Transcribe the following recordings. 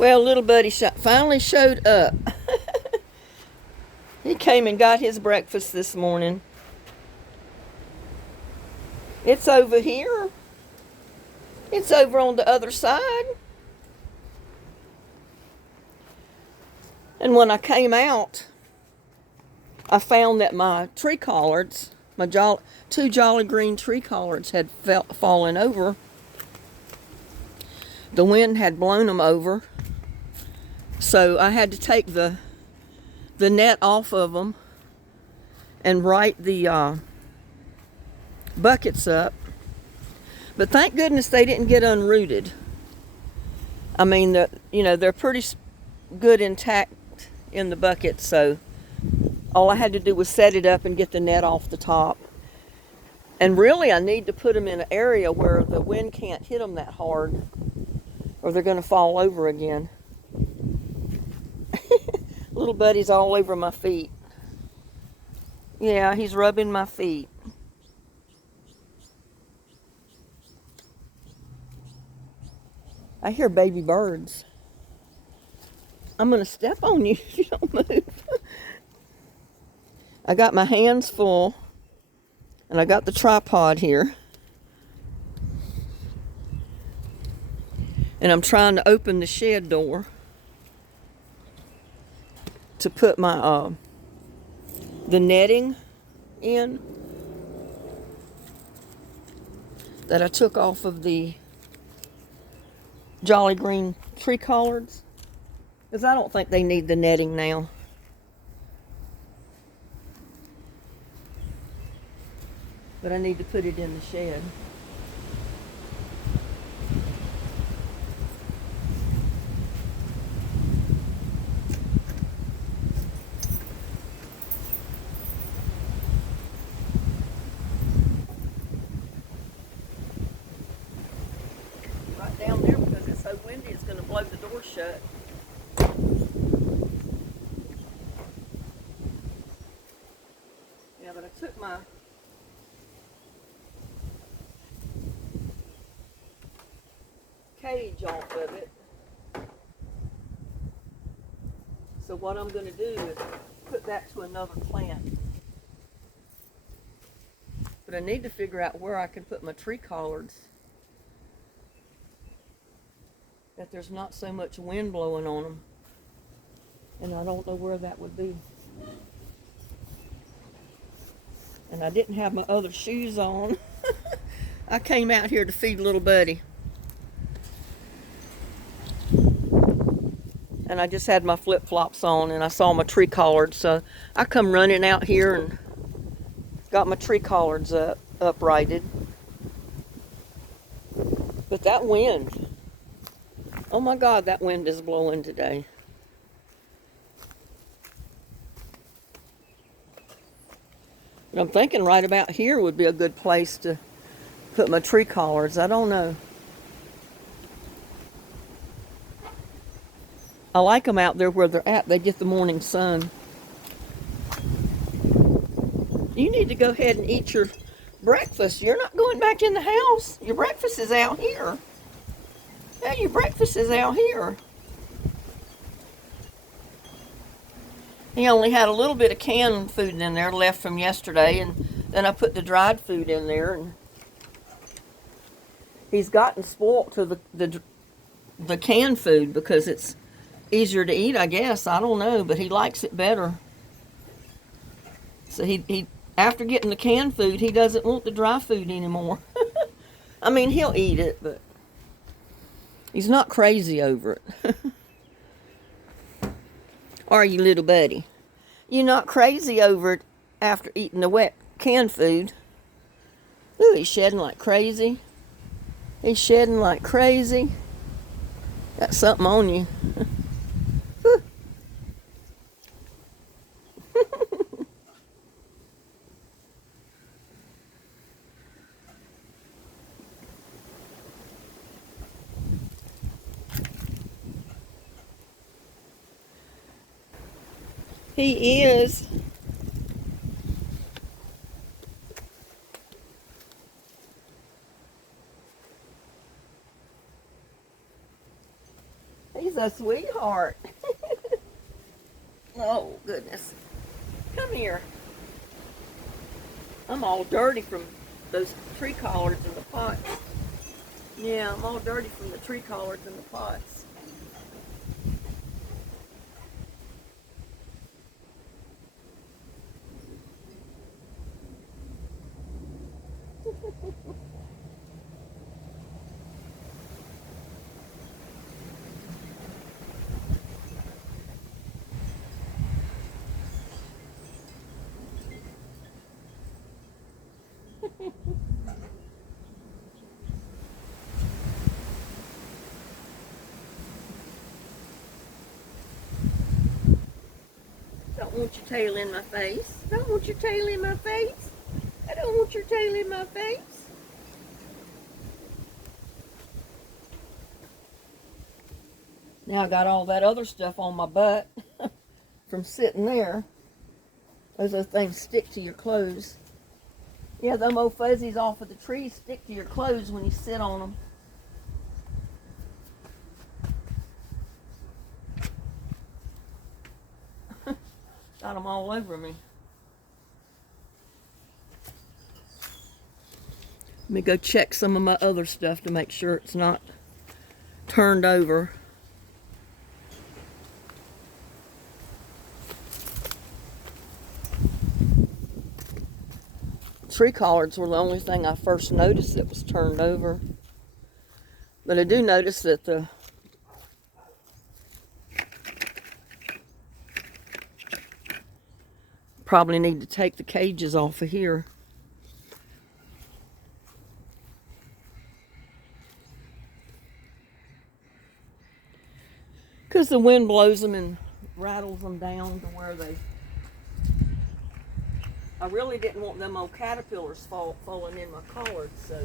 Well, little buddy finally showed up. He came and got his breakfast this morning. It's over here. It's over on the other side. And when I came out, I found that my tree collards, two jolly green tree collards had fallen over. The wind had blown them over. So I had to take the net off of them and right the buckets up. But thank goodness they didn't get unrooted. I mean, they're pretty good intact in the bucket, so all I had to do was set it up and get the net off the top. And really, I need to put them in an area where the wind can't hit them that hard, or they're going to fall over again. Little buddy's all over my feet. Yeah, he's rubbing my feet. I hear baby birds. I'm going to step on you if you don't move. I got my hands full, and I got the tripod here. And I'm trying to open the shed door to put my the netting in that I took off of the jolly green tree collards, because I don't think they need the netting now. But I need to put it in the shed. Right down there, because it's so windy, it's going to blow the door shut. Yeah, but I took my cage off of it. So what I'm going to do is put that to another plant. But I need to figure out where I can put my tree collards, that there's not so much wind blowing on them. And I don't know where that would be. And I didn't have my other shoes on. I came out here to feed little buddy. And I just had my flip-flops on, and I saw my tree collards. So I come running out here and got my tree collards uprighted. But that wind, oh my God, that wind is blowing today. But I'm thinking right about here would be a good place to put my tree collards. I don't know. I like them out there where they're at. They get the morning sun. You need to go ahead and eat your breakfast. You're not going back in the house. Your breakfast is out here. Yeah, your breakfast is out here. He only had a little bit of canned food in there left from yesterday, and then I put the dried food in there, and he's gotten spoiled to the canned food because it's easier to eat, I guess. I don't know, but he likes it better. So he after getting the canned food, he doesn't want the dry food anymore. I mean, he'll eat it, but he's not crazy over it. Are you, little buddy? You're not crazy over it after eating the wet canned food. Ooh, he's shedding like crazy. He's shedding like crazy. Got something on you. He is. He's a sweetheart. Oh, goodness. Come here. I'm all dirty from those tree collards in the pots. Yeah, I'm all dirty from the tree collards in the pots. Don't want your tail in my face. Don't want your tail in my face. I don't want your tail in my face. Now I got all that other stuff on my butt from sitting there. Those things stick to your clothes. Yeah, them old fuzzies off of the trees stick to your clothes when you sit on them. Got them all over me. Let me go check some of my other stuff to make sure it's not turned over. Tree collards were the only thing I first noticed that was turned over. But I do notice that the probably need to take the cages off of here. Because the wind blows them and rattles them down to where they... I really didn't want them old caterpillars falling in my collards, so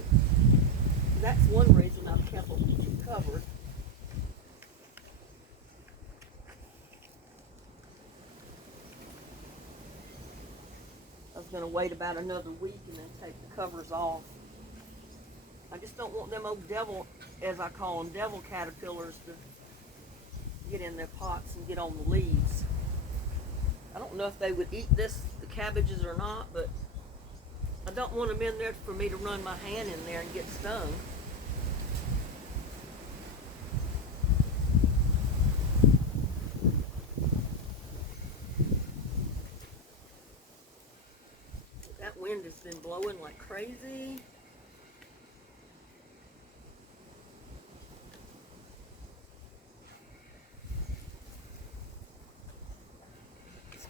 that's one reason I've kept them covered. I was going to wait about another week and then take the covers off. I just don't want them old devil, as I call them, devil caterpillars to get in their pots and get on the leaves. I don't know if they would eat the cabbages or not, but I don't want them in there for me to run my hand in there and get stung. That wind has been blowing like crazy.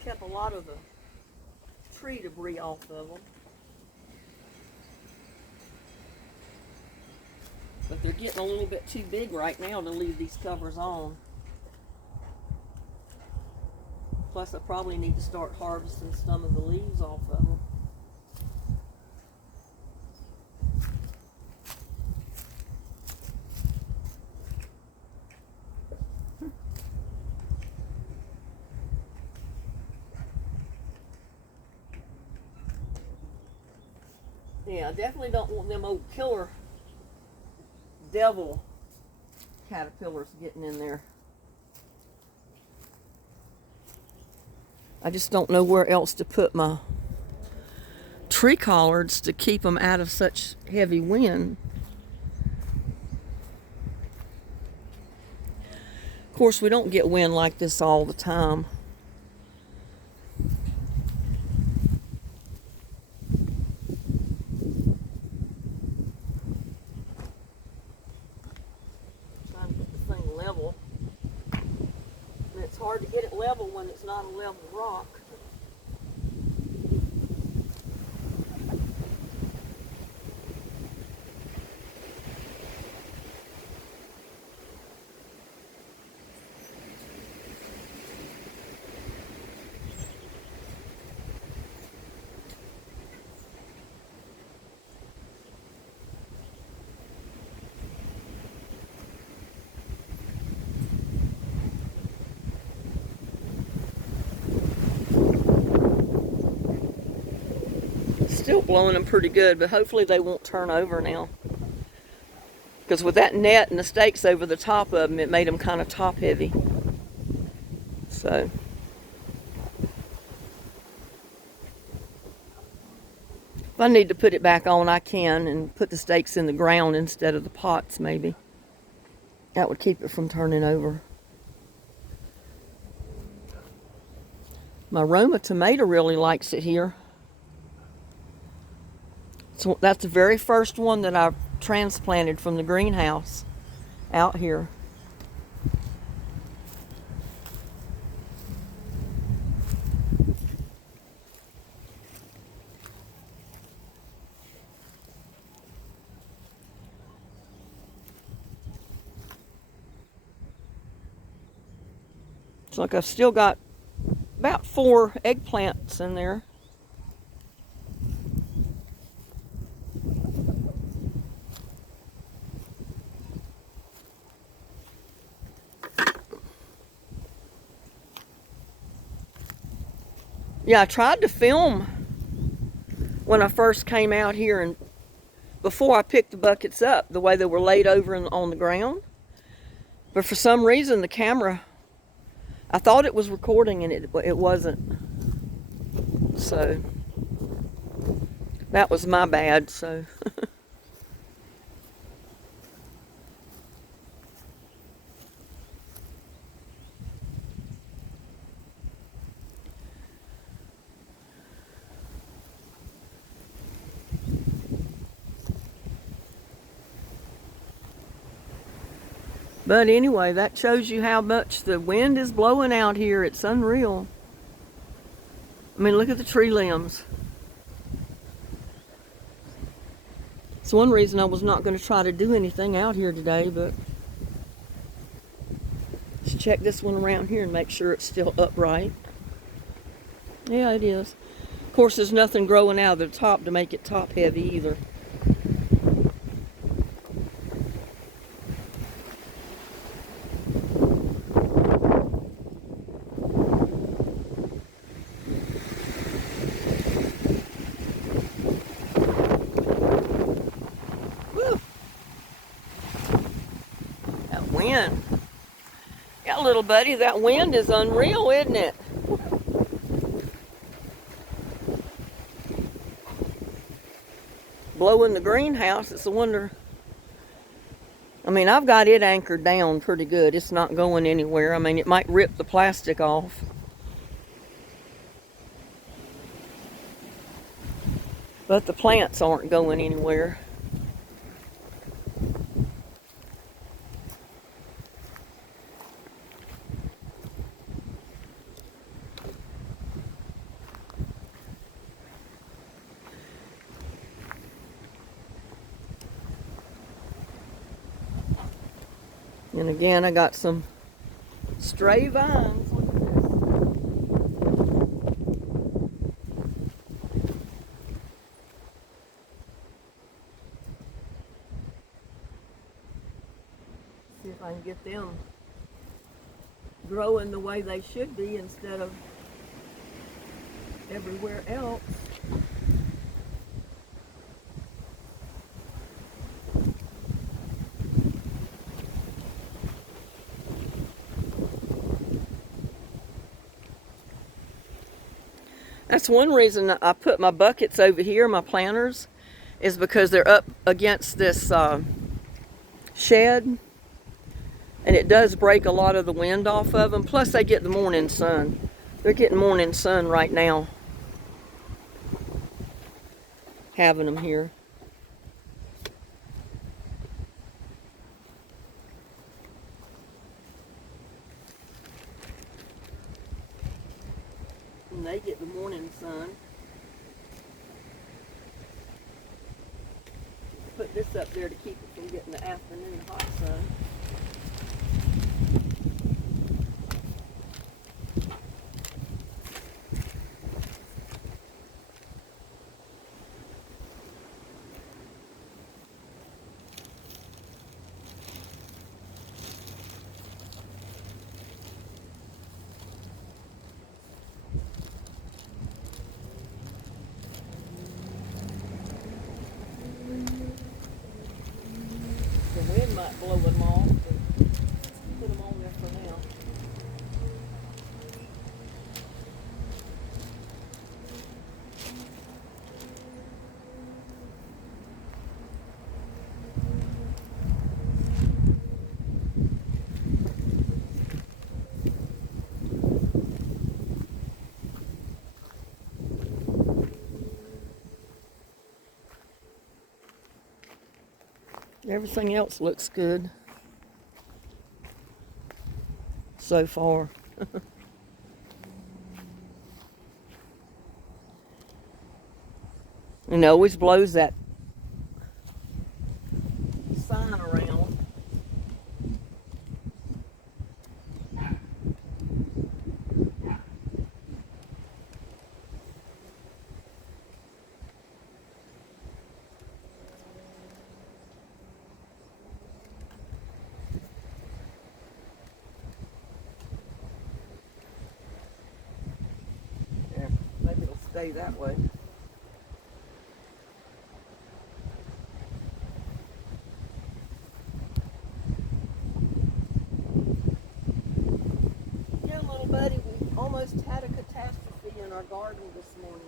Kept a lot of the tree debris off of them. But they're getting a little bit too big right now to leave these covers on. Plus I probably need to start harvesting some of the leaves off of them. Yeah, I definitely don't want them old killer devil caterpillars getting in there. I just don't know where else to put my tree collards to keep them out of such heavy wind. Of course, we don't get wind like this all the time. It's hard to get it level when it's not a level rock. Still blowing them pretty good, but hopefully they won't turn over now. Because with that net and the stakes over the top of them, it made them kind of top heavy. So. If I need to put it back on, I can, and put the stakes in the ground instead of the pots, maybe. That would keep it from turning over. My Roma tomato really likes it here. So that's the very first one that I transplanted from the greenhouse out here. It's like I've still got about 4 eggplants in there. Yeah, I tried to film when I first came out here and before I picked the buckets up, the way they were laid over on the ground. But for some reason the camera, I thought it was recording and it wasn't. So that was my bad. So but anyway, that shows you how much the wind is blowing out here. It's unreal. I mean, look at the tree limbs. It's one reason I was not going to try to do anything out here today, but let's check this one around here and make sure it's still upright. Yeah, it is. Of course, there's nothing growing out of the top to make it top heavy either. Wind. Yeah, little buddy, that wind is unreal, isn't it? Blowing the greenhouse, it's a wonder. I mean, I've got it anchored down pretty good. It's not going anywhere. I mean, it might rip the plastic off. But the plants aren't going anywhere. And again, I got some stray vines. Look at this. See if I can get them growing the way they should be instead of everywhere else. That's one reason I put my buckets over here, my planters, is because they're up against this shed, and it does break a lot of the wind off of them. Plus they get the morning sun. They're getting morning sun right now, having them here. And they get the morning sun. Put this up there to keep it from getting the afternoon hot sun. The wind blow them off, but put them on there for now. Everything else looks good so far. And it always blows that sign around. Yeah, maybe it'll stay that way. Yeah, little buddy, we almost had a catastrophe in our garden this morning.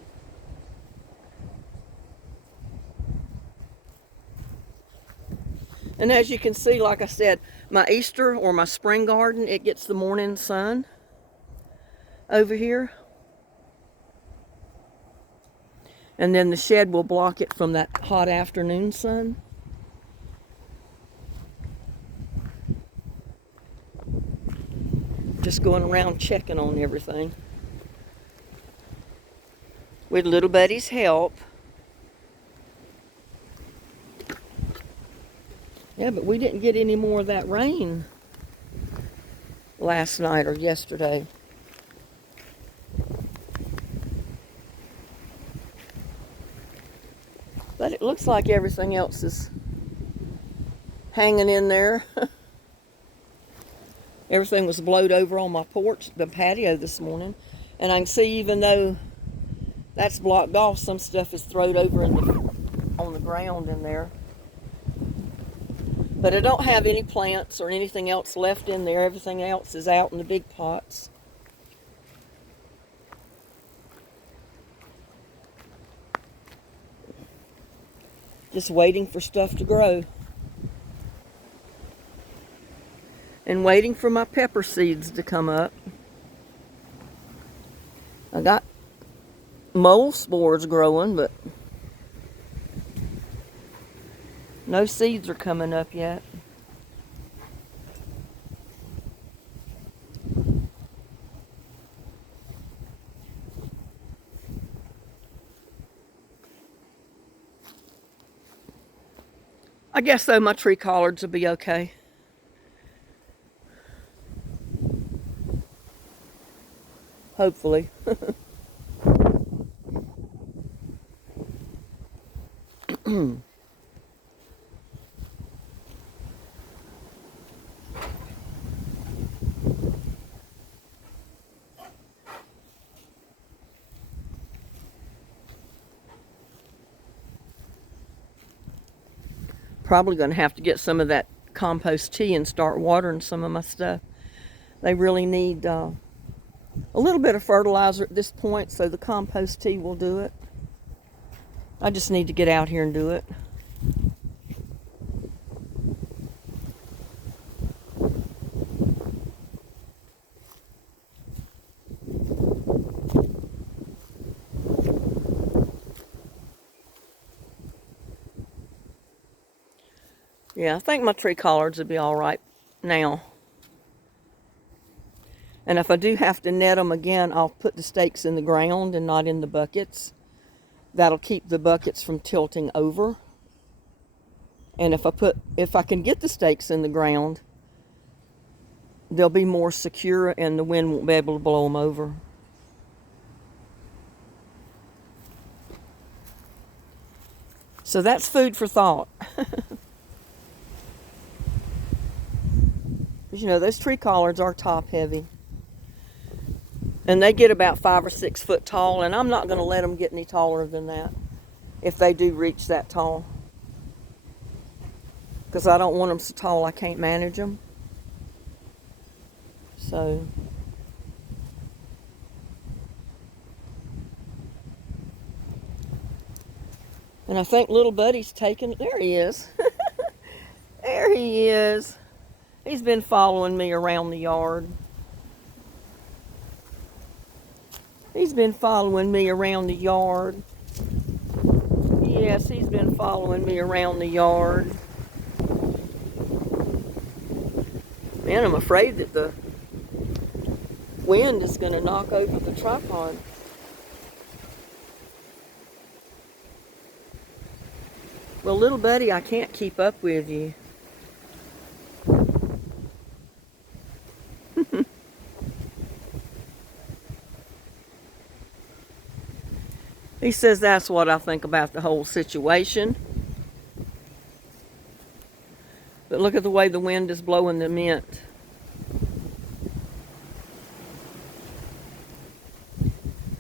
And as you can see, like I said, my Easter or my spring garden, it gets the morning sun over here. And then the shed will block it from that hot afternoon sun. Just going around checking on everything. With little buddy's help. Yeah, but we didn't get any more of that rain last night or yesterday. But it looks like everything else is hanging in there. Everything was blowed over on my porch, the patio this morning. And I can see, even though that's blocked off, some stuff is thrown over on the ground in there. But I don't have any plants or anything else left in there. Everything else is out in the big pots. Just waiting for stuff to grow. And waiting for my pepper seeds to come up. I got mole spores growing, but no seeds are coming up yet. I guess, though, my tree collards will be okay. Hopefully. Probably going to have to get some of that compost tea and start watering some of my stuff. They really need a little bit of fertilizer at this point, so the compost tea will do it. I just need to get out here and do it. Yeah, I think my tree collards will be all right now. And if I do have to net them again, I'll put the stakes in the ground and not in the buckets. That'll keep the buckets from tilting over. And if I can get the stakes in the ground, they'll be more secure and the wind won't be able to blow them over. So that's food for thought. You know, those tree collards are top heavy. And they get about 5 or 6 foot tall, and I'm not going to let them get any taller than that if they do reach that tall. because I don't want them so tall I can't manage them. So and I think little buddy's taken, there he is. There he is. He's been following me around the yard. He's been following me around the yard. Yes, he's been following me around the yard. Man, I'm afraid that the wind is going to knock over the tripod. Well, little buddy, I can't keep up with you. He says that's what I think about the whole situation. But look at the way the wind is blowing the mint.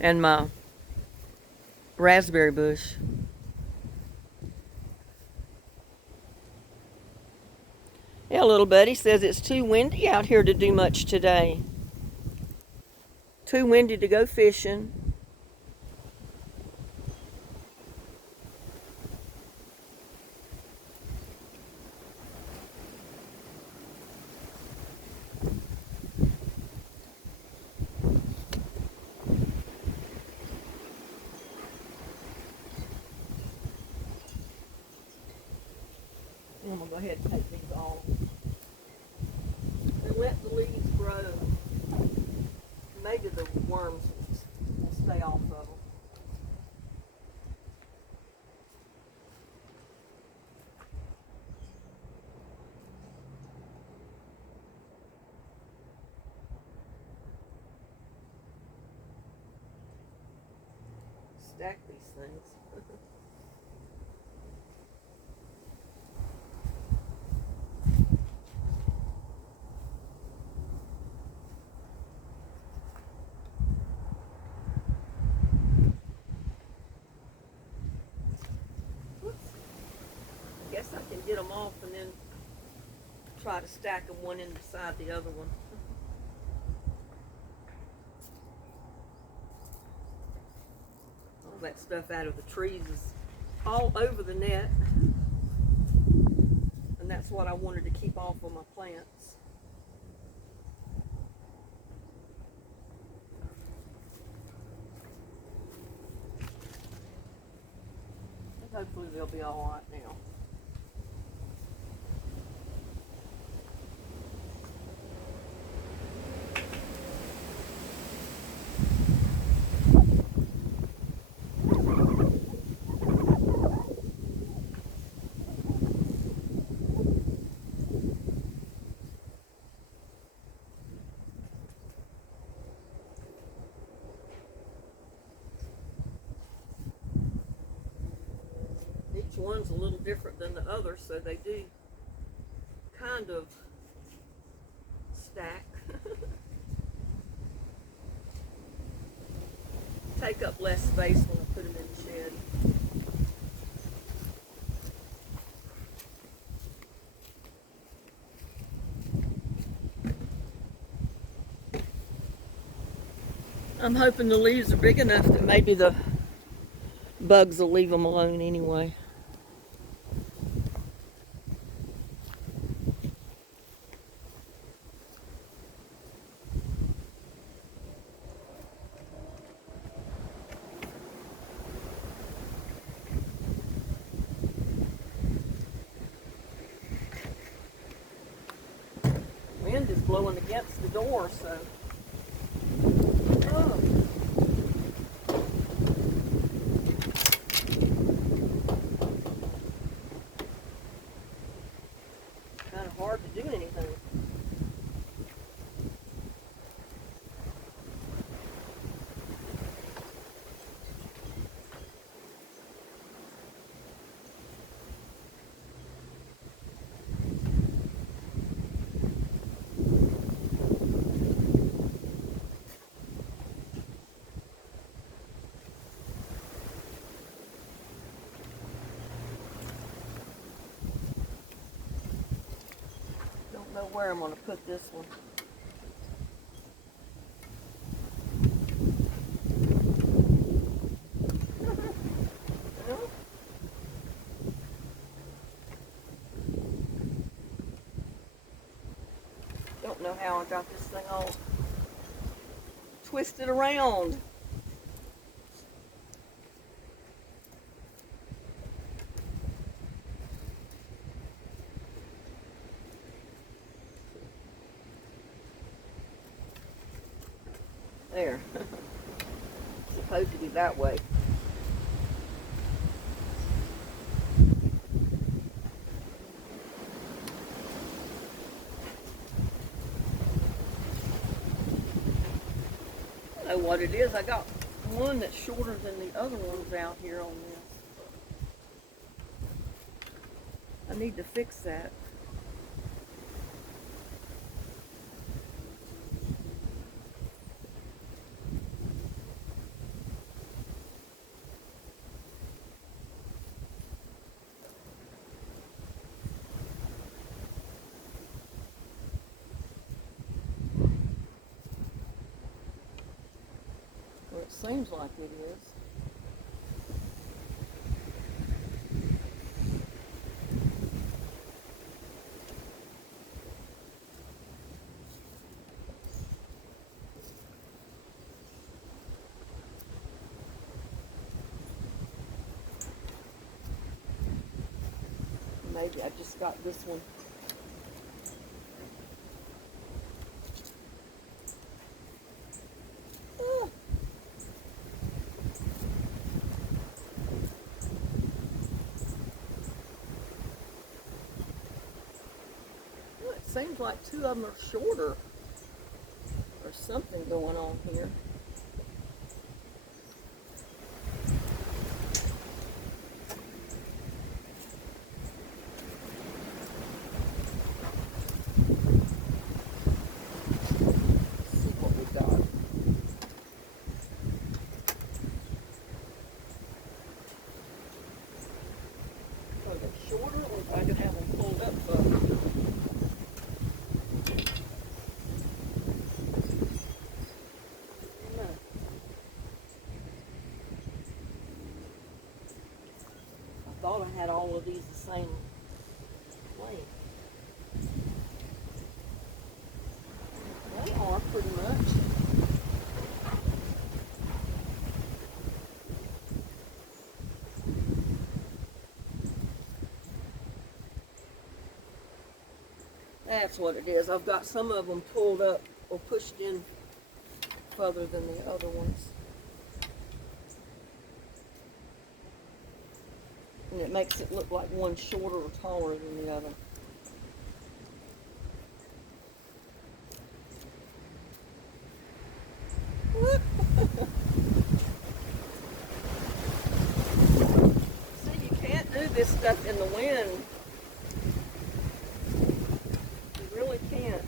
And my raspberry bush. Yeah, little buddy says it's too windy out here to do much today. Too windy to go fishing. I'm going to go ahead and take these off. And let the leaves grow. Maybe the worms will stay off of them. Stack these things. Guess I can get them off and then try to stack them one in beside the other one. All that stuff out of the trees is all over the net, and that's what I wanted to keep off of my plants. And hopefully they'll be all right now. Each one's a little different than the other, so they do kind of stack. Take up less space when I put them in the shed. I'm hoping the leaves are big enough that maybe the bugs will leave them alone anyway. Wind is blowing against the door, so. Oh. Kind of hard to do anything. know where I'm going to put this one. Don't know how I got this thing all twisted around. There. It's supposed to be that way. I don't know what it is. I got one that's shorter than the other ones out here on this. I need to fix that. Well, it seems like it is. Maybe I just got this one. Well, it seems like two of them are shorter. There's something going on here. Shorter, or if I could have them pulled up further. No. I thought I had all of these the same length. They are pretty much. That's what it is. I've got some of them pulled up or pushed in further than the other ones. And it makes it look like one's shorter or taller than the other. See, you can't do this stuff in the wind. You really can't.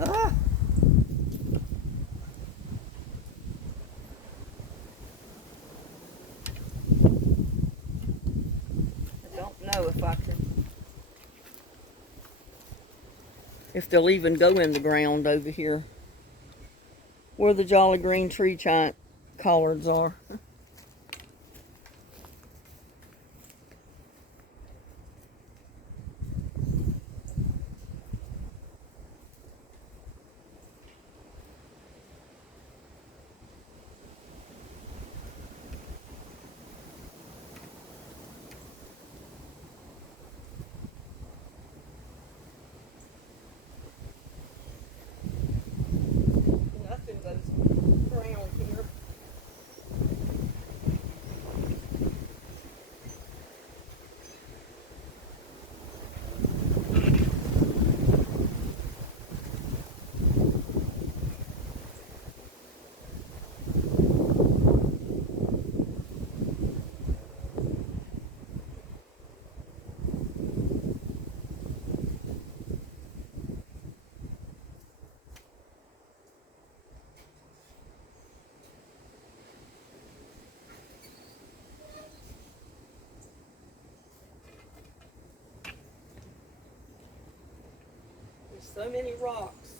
Ah! I don't know if I can, if they'll even go in the ground over here where the Jolly Green Tree Giant collards are. So many rocks.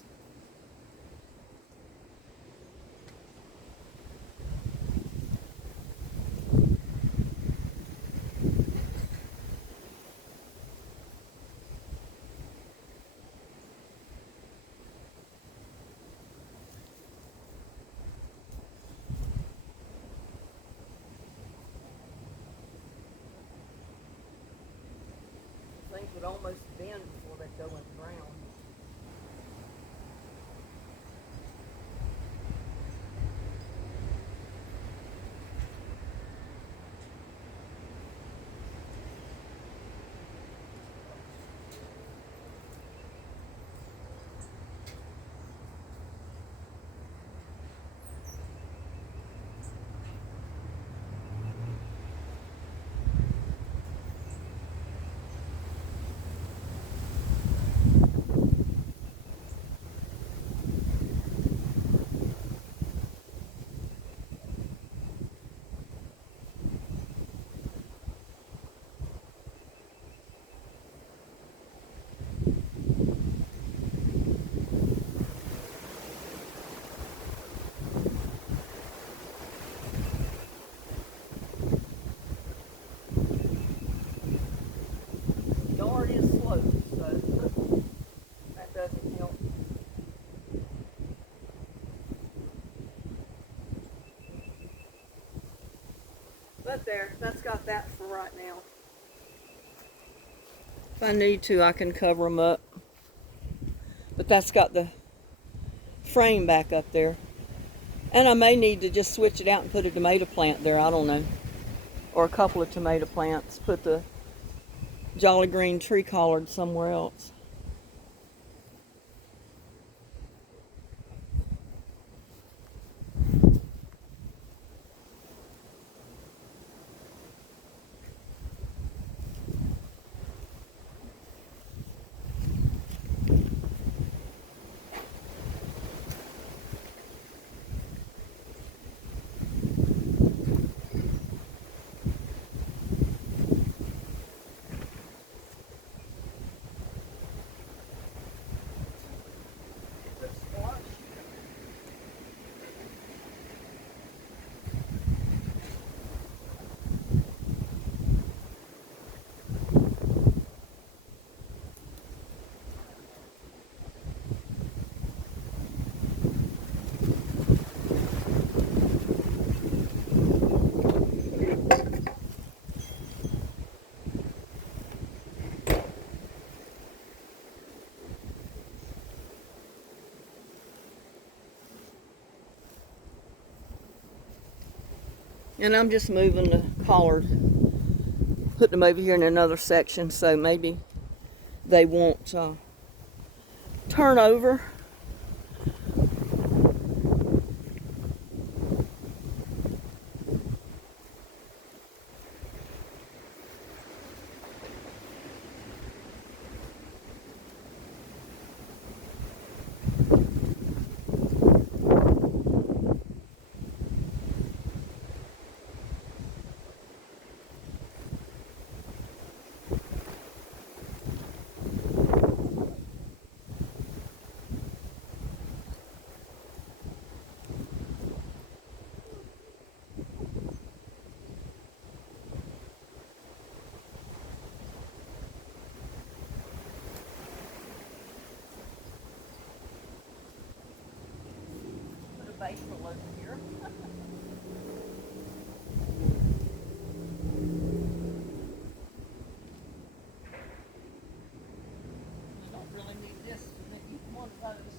Things would almost bend before they go in the ground. Yard is sloped, so that doesn't help. But there, that's got that for right now. If I need to, I can cover them up. But that's got the frame back up there. And I may need to just switch it out and put a tomato plant there, I don't know. Or a couple of tomato plants. Put the Jolly Green tree collard somewhere else. And I'm just moving the collard, putting them over here in another section so maybe they won't turn over. Basil over here. You don't really need this, you need one of those.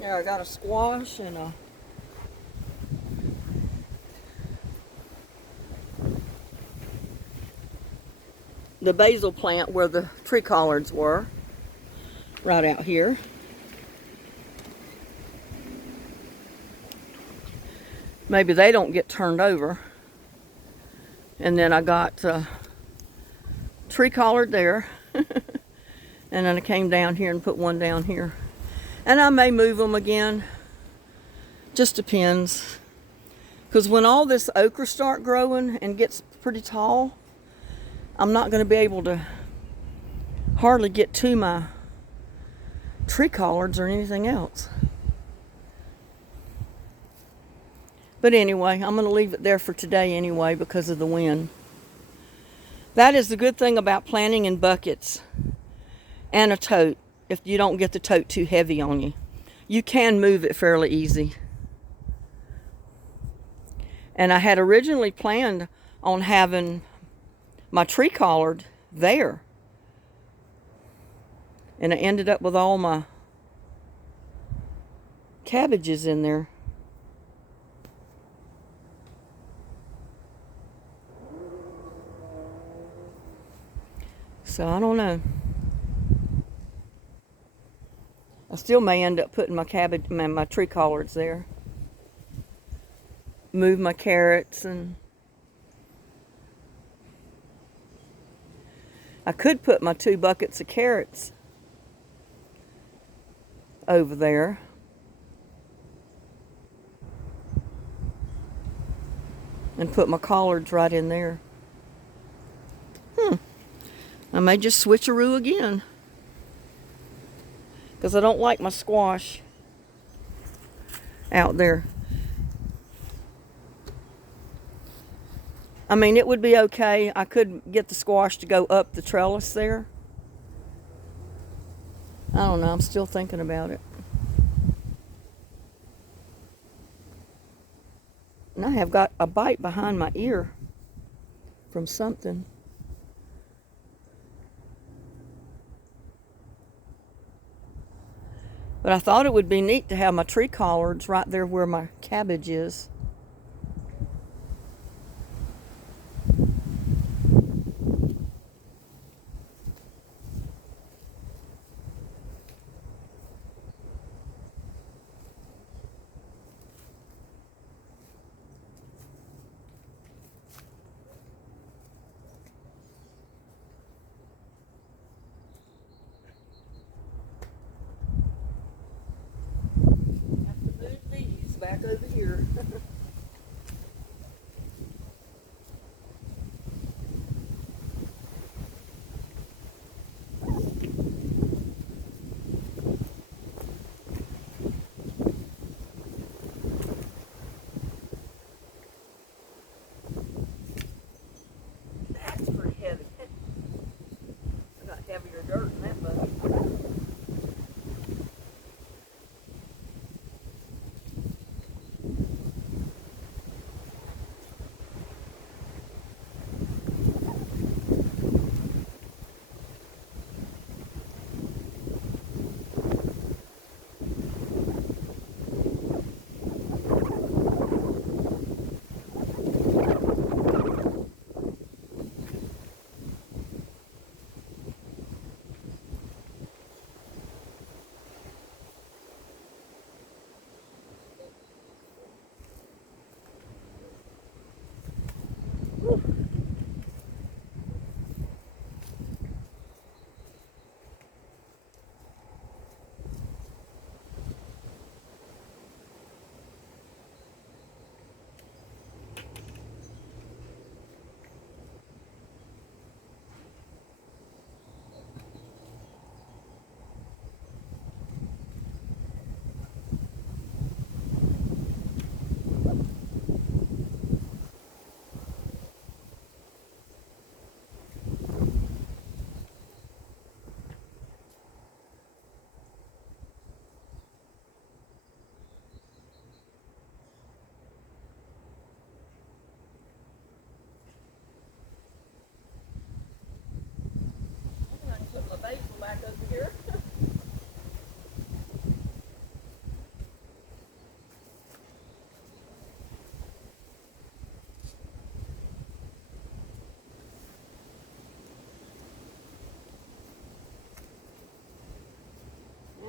Yeah, I got a squash and the basil plant where the tree collards were, right out here. Maybe they don't get turned over. And then I got tree collard there. And then I came down here and put one down here. And I may move them again. Just depends. Because when all this okra start growing and gets pretty tall, I'm not going to be able to hardly get to my tree collards or anything else. But anyway, I'm going to leave it there for today anyway because of the wind. That is the good thing about planting in buckets and a tote. If you don't get the tote too heavy on you, you can move it fairly easy. And I had originally planned on having my tree collard there. And I ended up with all my cabbages in there. So I don't know. I still may end up putting my cabbage, my tree collards there. Move my carrots, and I could put my 2 buckets of carrots over there. And put my collards right in there. I may just switcheroo again. Because I don't like my squash out there. I mean, it would be okay. I could get the squash to go up the trellis there. I don't know. I'm still thinking about it. And I have got a bite behind my ear from something. But I thought it would be neat to have my tree collards right there where my cabbage is. Back over here. That's pretty heavy. I got heavier dirt in that bucket.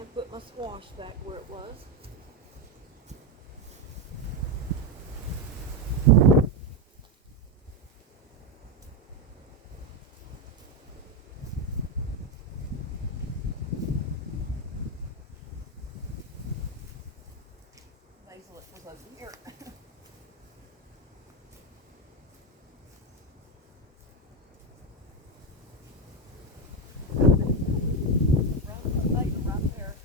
And put my squash back where it was. Basil was over here. Right there.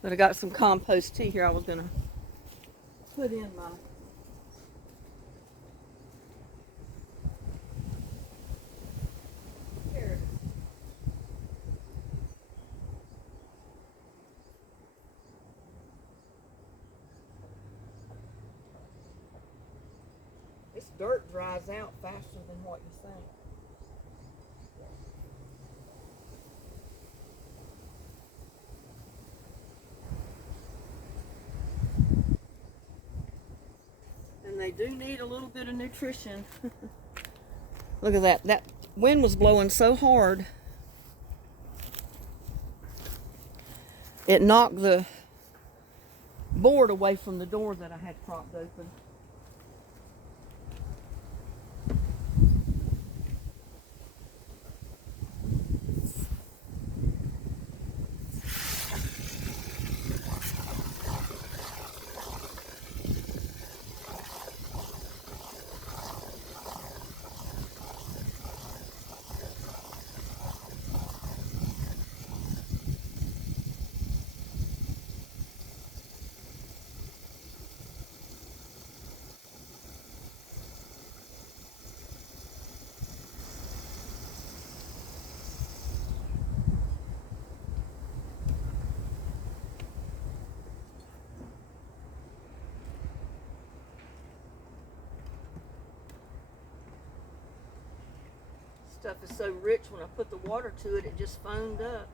But I got some compost tea here I was going to put in my carrots. This dirt dries out faster than what you think. And they do need a little bit of nutrition. Look at that. That wind was blowing so hard. It knocked the board away from the door that I had propped open. Stuff is so rich, when I put the water to it, it just foamed up.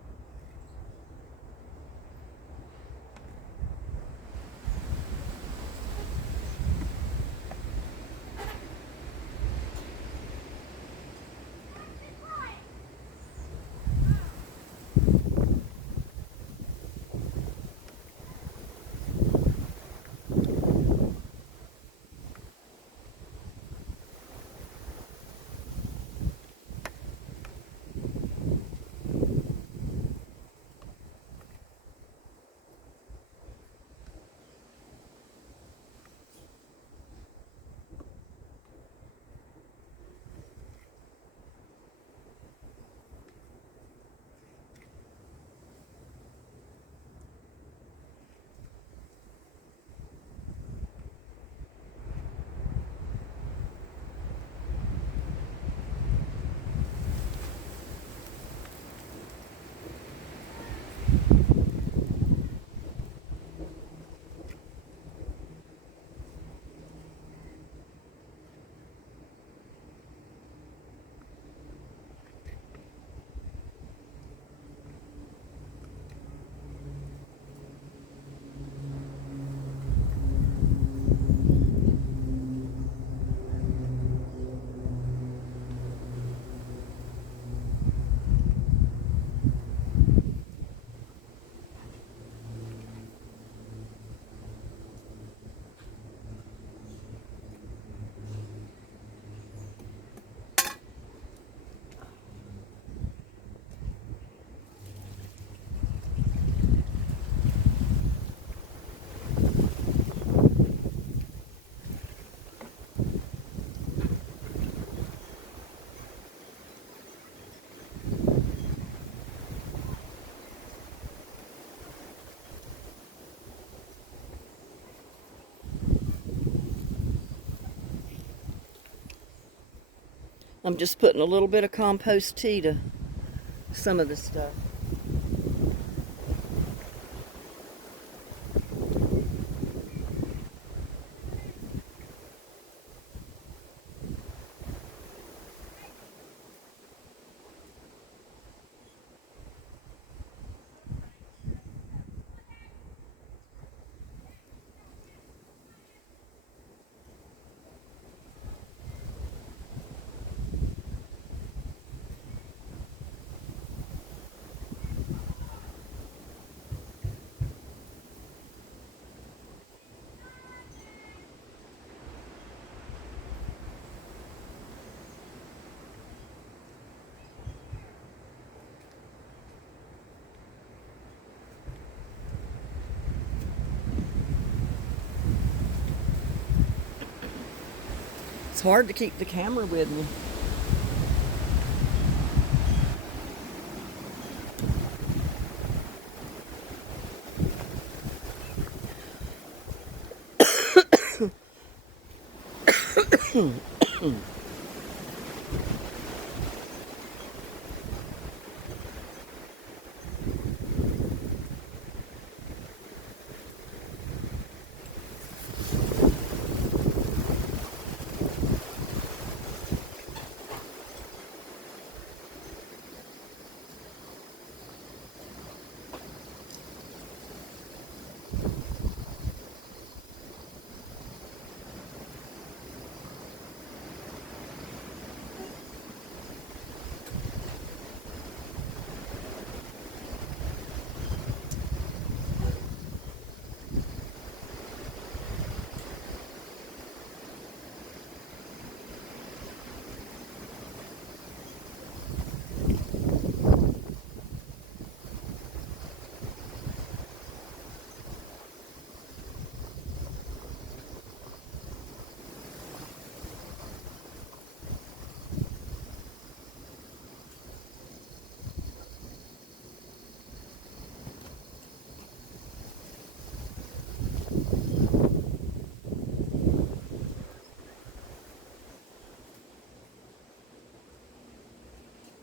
I'm just putting a little bit of compost tea to some of the stuff. It's hard to keep the camera with me.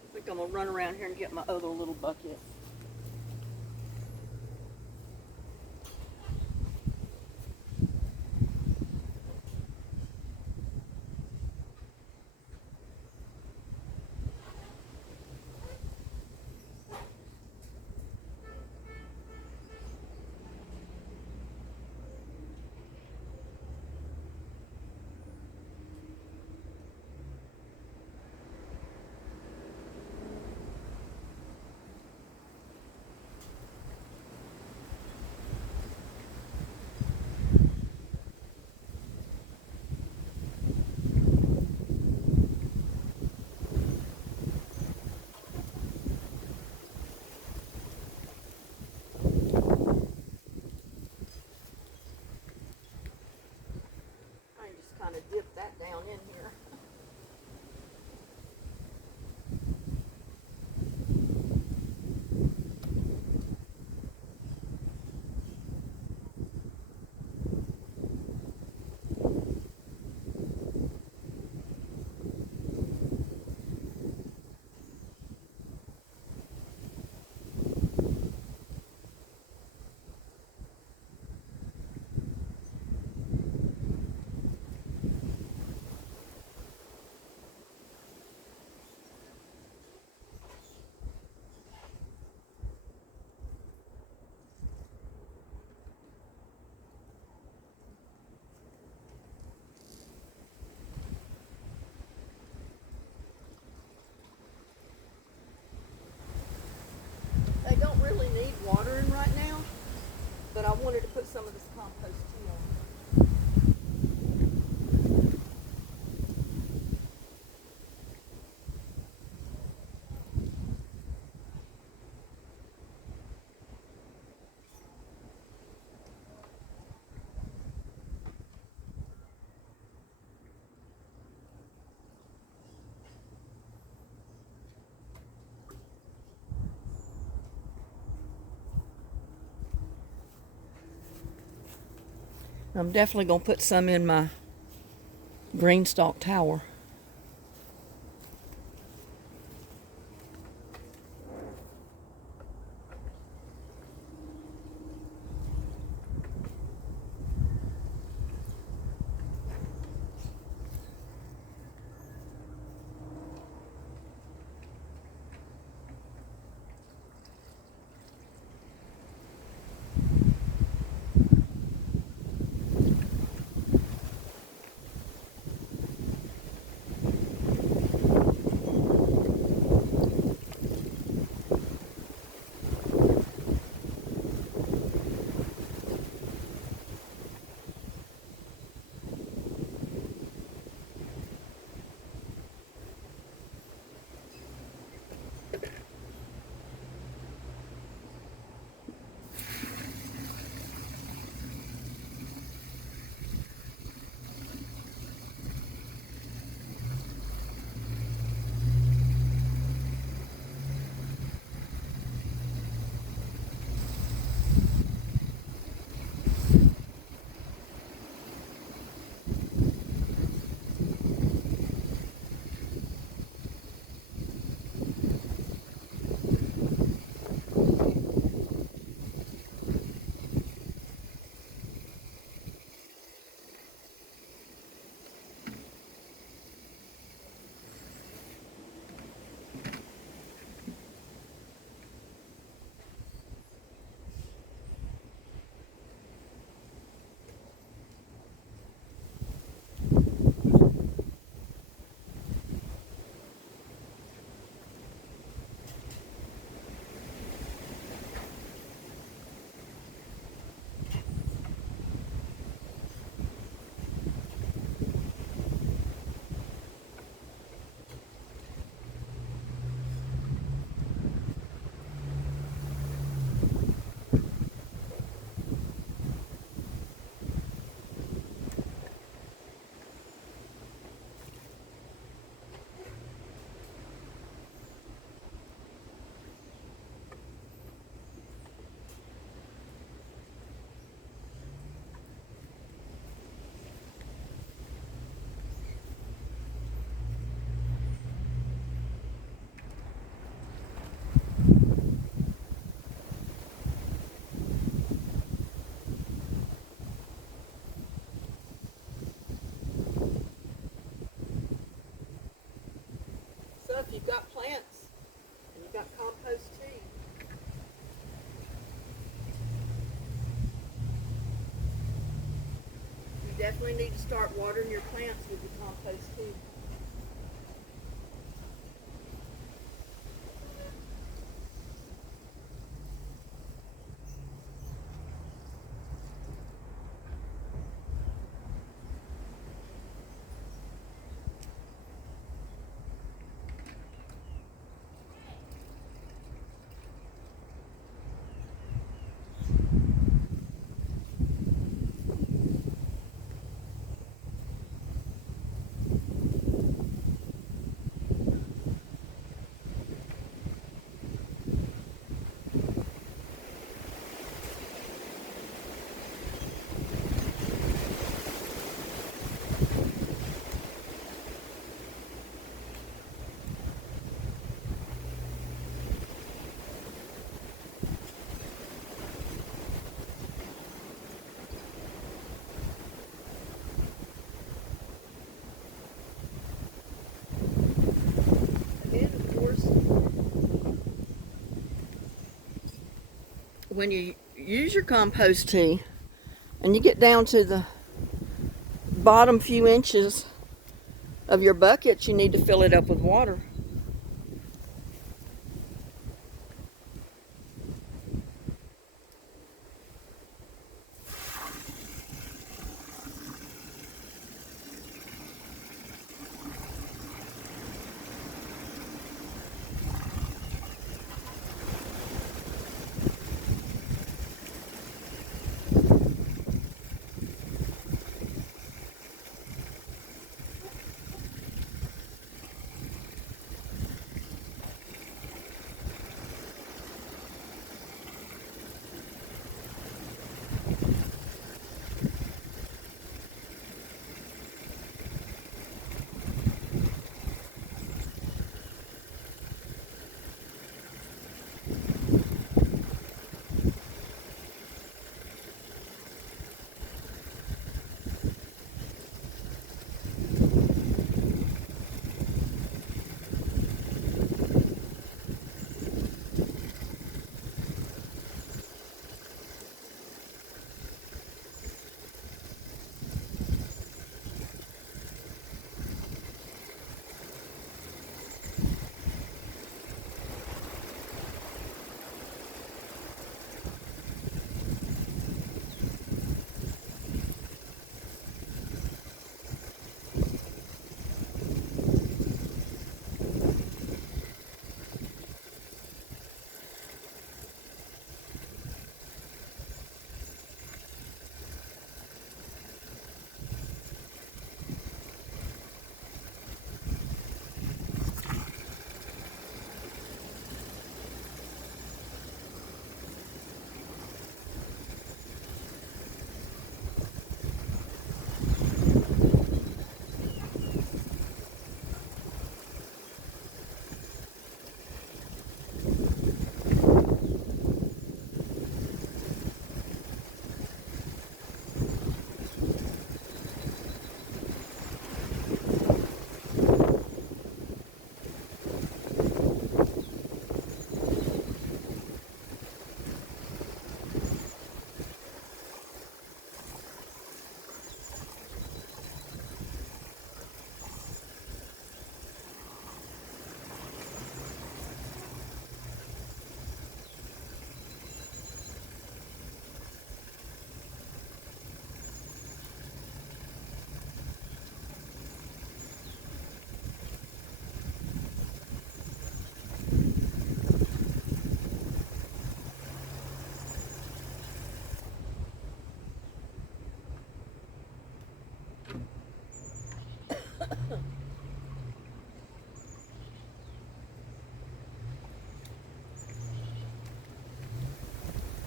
I think I'm gonna run around here and get my other little bucket. I can just kind of dip that down in here. They don't really need watering right now, but I wanted to put some of this compost tea on. I'm definitely going to put some in my green stalk tower. if you've got plants and you've got compost tea, you definitely need to start watering your plants with the compost tea. When you use your compost tea and you get down to the bottom few inches of your bucket, you need to fill it up with water.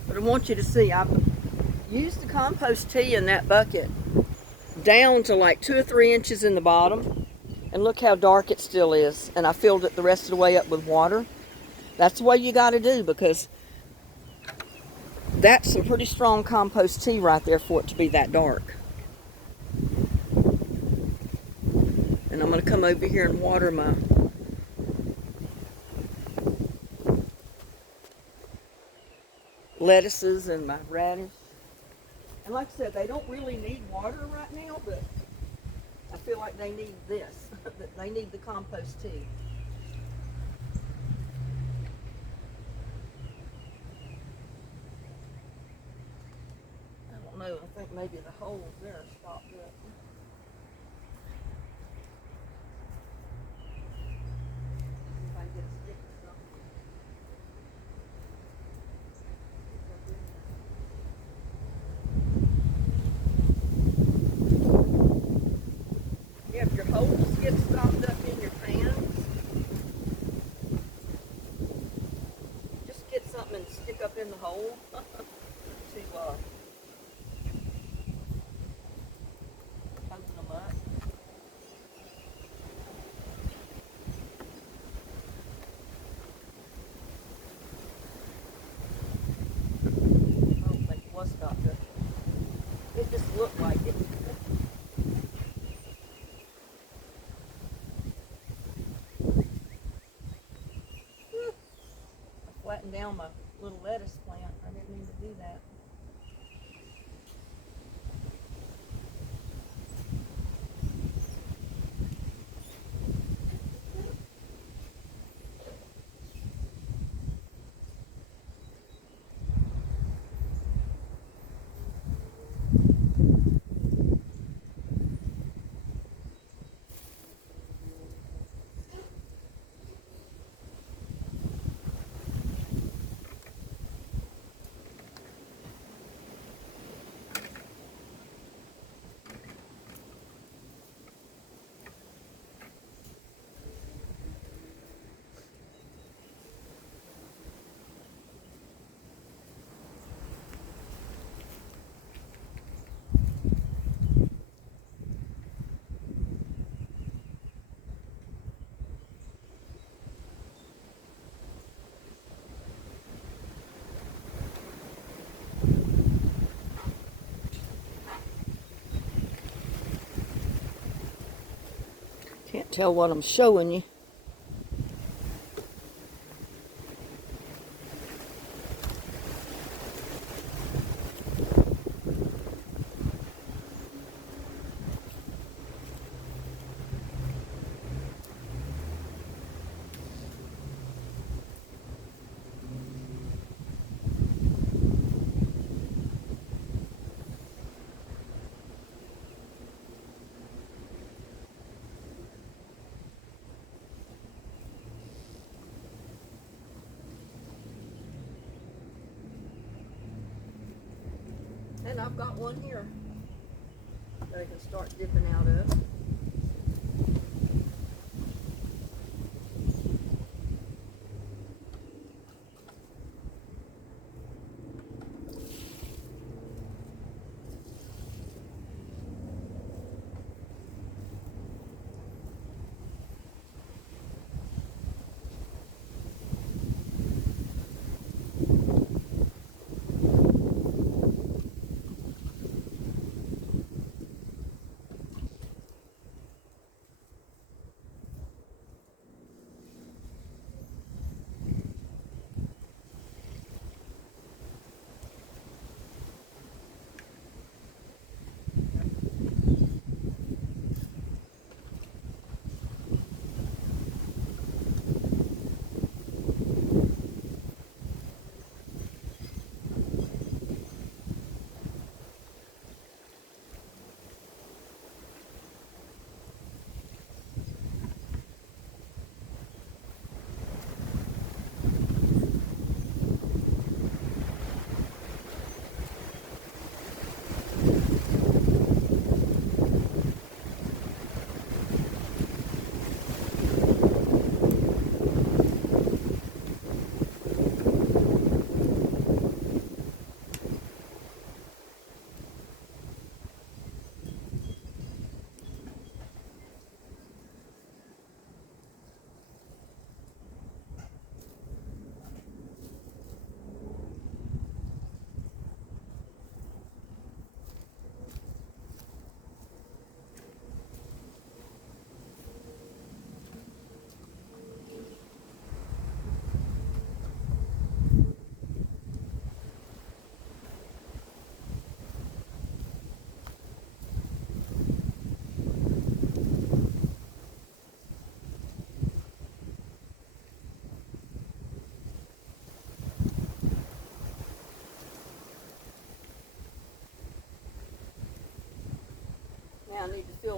But I want you to see, I've used the compost tea in that bucket down to like 2 or 3 inches in the bottom. And look how dark it still is. And I filled it the rest of the way up with water. That's the way you got to do, because that's some pretty strong compost tea right there for it to be that dark. And I'm going to come over here and water my lettuces and my radish. And like I said, they don't really need water right now, but I feel like they need this. They need the compost too. I don't know, I think maybe the holes there are stopped up. See if I can get a stick or something. Yeah, if your holes get stopped up in your pans, just get something and stick up in the hole to open them up. I don't think it was stopped up. It just looked like it. Flatten down my little lettuce plant. I didn't mean to do that. Can't tell what I'm showing you. And I've got one here that I can start dipping out of.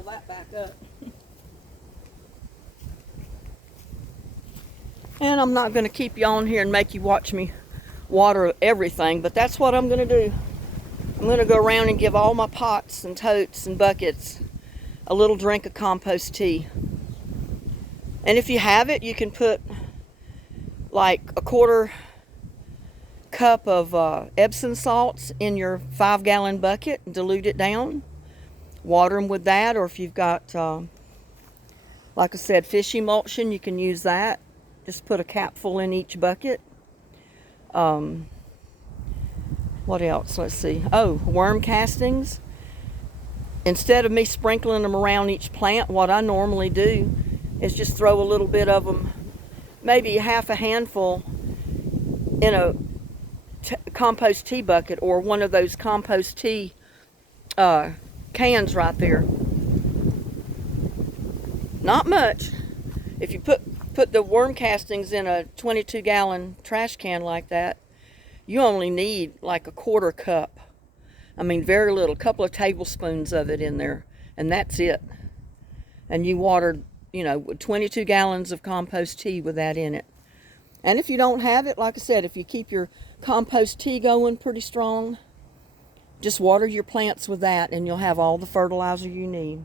that back up. And I'm not going to keep you on here and make you watch me water everything, but that's what I'm going to do. I'm going to go around and give all my pots and totes and buckets a little drink of compost tea. And if you have it, you can put like a quarter cup of Epsom salts in your 5-gallon bucket and dilute it down. Water them with that, or if you've got, like I said, fish emulsion, you can use that. Just put a capful in each bucket. What else? Let's see. Oh, worm castings. Instead of me sprinkling them around each plant, what I normally do is just throw a little bit of them, maybe half a handful, in a compost tea bucket, or one of those compost tea cans right there. Not much. If you put the worm castings in a 22-gallon trash can like that, you only need like a quarter cup. I mean, very little, a couple of tablespoons of it in there, and that's it. And you watered, 22 gallons of compost tea with that in it. And if you don't have it, like I said, if you keep your compost tea going pretty strong, just water your plants with that and you'll have all the fertilizer you need.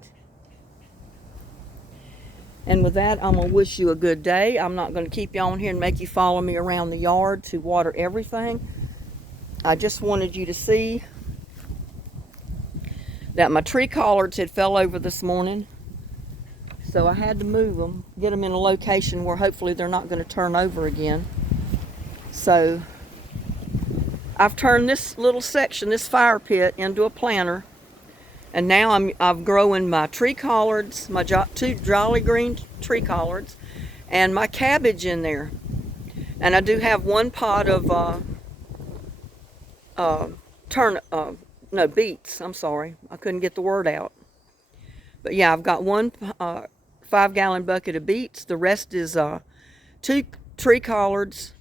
And with that, I'm going to wish you a good day. I'm not going to keep you on here and make you follow me around the yard to water everything. I just wanted you to see that my tree collards had fell over this morning. So I had to move them, get them in a location where hopefully they're not going to turn over again. So I've turned this little section, this fire pit, into a planter. And now I'm growing my tree collards, my 2 jolly green tree collards, and my cabbage in there. And I do have one pot of beets. I'm sorry, I couldn't get the word out. But yeah, I've got one 5-gallon bucket of beets. The rest is 2 tree collards,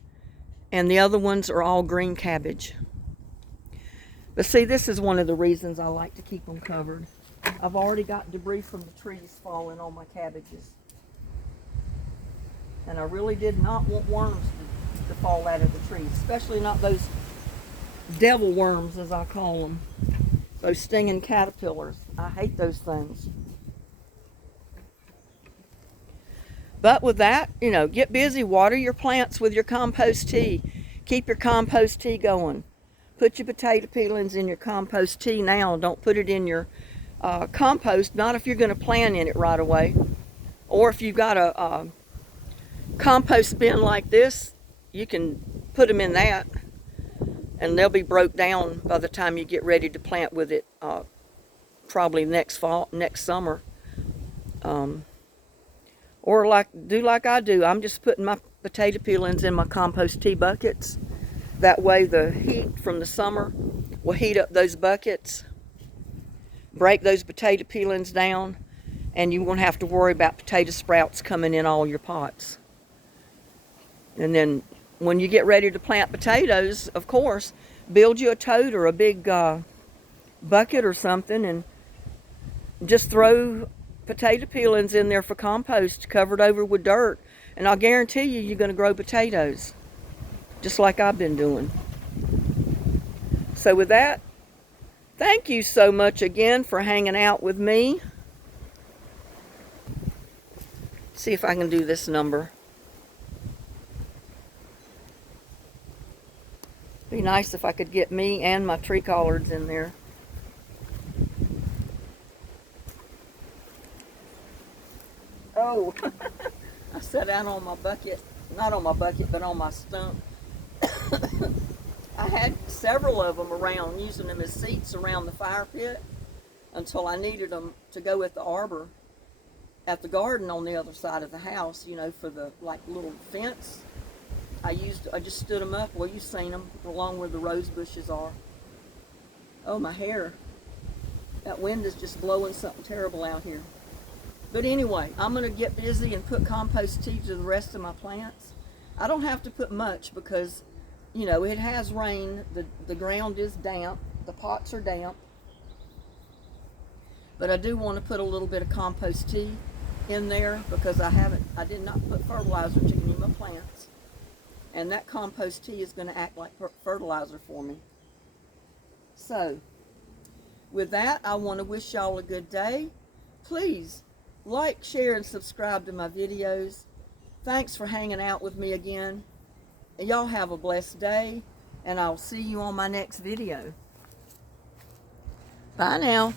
and the other ones are all green cabbage. But see, this is one of the reasons I like to keep them covered. I've already got debris from the trees falling on my cabbages. And I really did not want worms to fall out of the trees, especially not those devil worms, as I call them. Those stinging caterpillars. I hate those things. But with that, get busy, water your plants with your compost tea. Keep your compost tea going. Put your potato peelings in your compost tea now. Don't put it in your compost, not if you're going to plant in it right away. Or if you've got a compost bin like this, you can put them in that, and they'll be broke down by the time you get ready to plant with it, probably next summer. Or do like I do. I'm just putting my potato peelings in my compost tea buckets. That way the heat from the summer will heat up those buckets, break those potato peelings down, and you won't have to worry about potato sprouts coming in all your pots. And then when you get ready to plant potatoes, of course, build you a tote or a big bucket or something, and just throw potato peelings in there for compost, covered over with dirt, and I'll guarantee you're going to grow potatoes, just like I've been doing. So with that, thank you so much again for hanging out with me. See if I can do this number. Be nice if I could get me and my tree collards in there. Oh, I sat down on my bucket, not on my bucket, but on my stump. I had several of them around, using them as seats around the fire pit until I needed them to go at the arbor at the garden on the other side of the house, for the little fence. I just stood them up. Well, you've seen them along where the rose bushes are. Oh, my hair. That wind is just blowing something terrible out here. But anyway, I'm going to get busy and put compost tea to the rest of my plants. I don't have to put much because, it has rained. The ground is damp. The pots are damp. But I do want to put a little bit of compost tea in there because I did not put fertilizer to any of my plants. And that compost tea is going to act like fertilizer for me. So, with that, I want to wish y'all a good day. Please like, share, and subscribe to my videos. Thanks for hanging out with me again. And y'all have a blessed day, and I'll see you on my next video. Bye now.